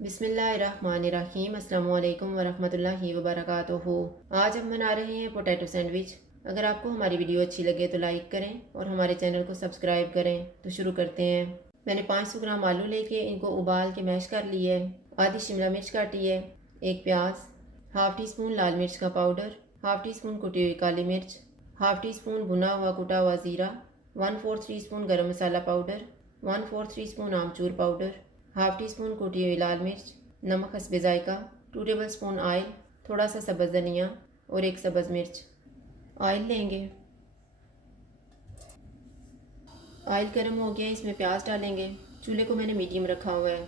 बिस्मिल्लाहिर्रहमानिर्रहीम। अस्सलामु अलैकुम वरहमतुल्लाहि वबरकातुहू। आज हम बना रहे हैं पोटैटो सैंडविच। अगर आपको हमारी वीडियो अच्छी लगे तो लाइक करें और हमारे चैनल को सब्सक्राइब करें। तो शुरू करते हैं। मैंने 500 ग्राम आलू लेके इनको उबाल के मैश कर लिया है। आधी शिमला मिर्च काटी है, एक प्याज, हाफ़ टी स्पून लाल मिर्च का पाउडर, हाफ़ टी स्पून कुटी हुई काली मिर्च, हाफ़ टी स्पून भुना हुआ कुटा हुआ ज़ीरा, 1/4 टी स्पून गर्म मसाला पाउडर, 1/4 टी स्पून आमचूर पाउडर, हाफ़ टी स्पून कुटी हुई लाल मिर्च, नमक हस्बे जायका, 2 टेबल स्पून ऑयल, थोड़ा सा सब्ज़ धनिया और एक सब्ज़ मिर्च। ऑयल लेंगे। ऑयल गर्म हो गया, इसमें प्याज डालेंगे। चूल्हे को मैंने मीडियम रखा हुआ है।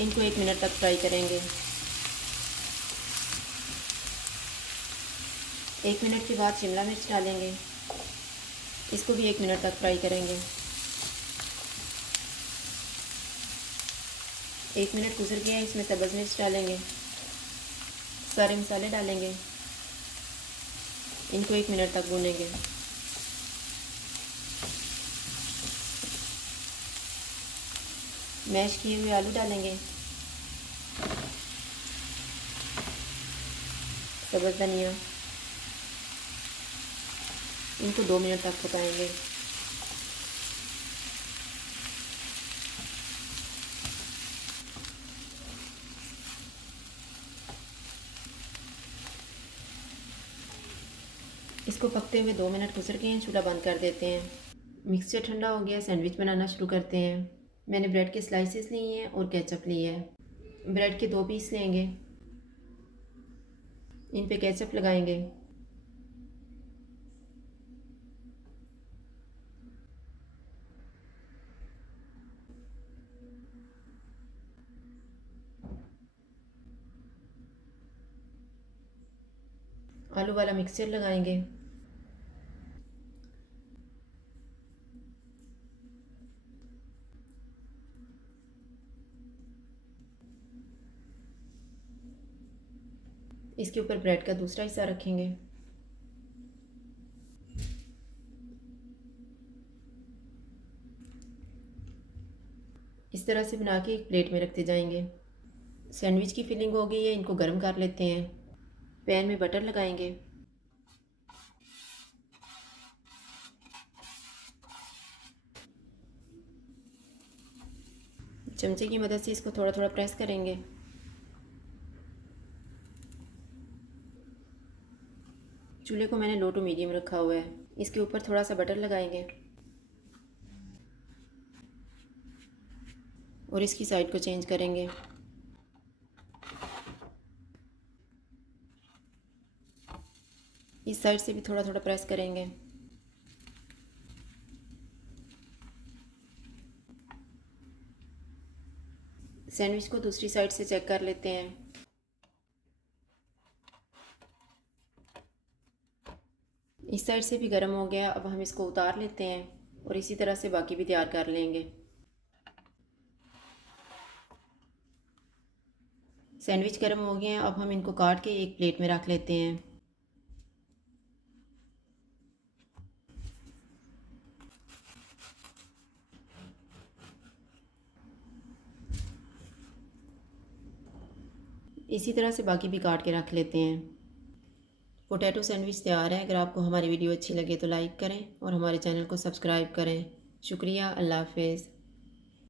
इनको 1 मिनट तक फ्राई करेंगे। 1 मिनट के बाद शिमला मिर्च डालेंगे। इसको भी 1 मिनट तक फ्राई करेंगे। 1 मिनट गुजर गया, इसमें सब्ज़ मिर्च डालेंगे। सारे मसाले डालेंगे। इनको 1 मिनट तक भूनेंगे। मैश किए हुए आलू डालेंगे। सब्ज़ धनिया। इनको 2 मिनट तक पकाएंगे। इसको पकते हुए 2 मिनट गुजर गए हैं, चूल्हा बंद कर देते हैं। मिक्सचर ठंडा हो गया, सैंडविच बनाना शुरू करते हैं। मैंने ब्रेड के स्लाइसेस लिए हैं और केचप लिया है। ब्रेड के 2 पीस लेंगे, इन पे केचप लगाएंगे। आलू वाला मिक्सचर लगाएंगे। इसके ऊपर ब्रेड का दूसरा हिस्सा रखेंगे। इस तरह से बना के एक प्लेट में रखते जाएंगे। सैंडविच की फिलिंग हो गई है, इनको गर्म कर लेते हैं। पैन में बटर लगाएंगे। चमचे की मदद से इसको थोड़ा थोड़ा प्रेस करेंगे। चूल्हे को मैंने लो टू मीडियम रखा हुआ है। इसके ऊपर थोड़ा सा बटर लगाएंगे और इसकी साइड को चेंज करेंगे। इस साइड से भी थोड़ा थोड़ा प्रेस करेंगे। सैंडविच को दूसरी साइड से चेक कर लेते हैं। इस साइड से भी गर्म हो गया। अब हम इसको उतार लेते हैं और इसी तरह से बाकी भी तैयार कर लेंगे। सैंडविच गर्म हो गए हैं, अब हम इनको काट के एक प्लेट में रख लेते हैं। इसी तरह से बाकी भी काट के रख लेते हैं। पोटैटो सैंडविच तैयार है। अगर आपको हमारी वीडियो अच्छी लगे तो लाइक करें और हमारे चैनल को सब्सक्राइब करें। शुक्रिया। अल्लाह हाफ़िज़।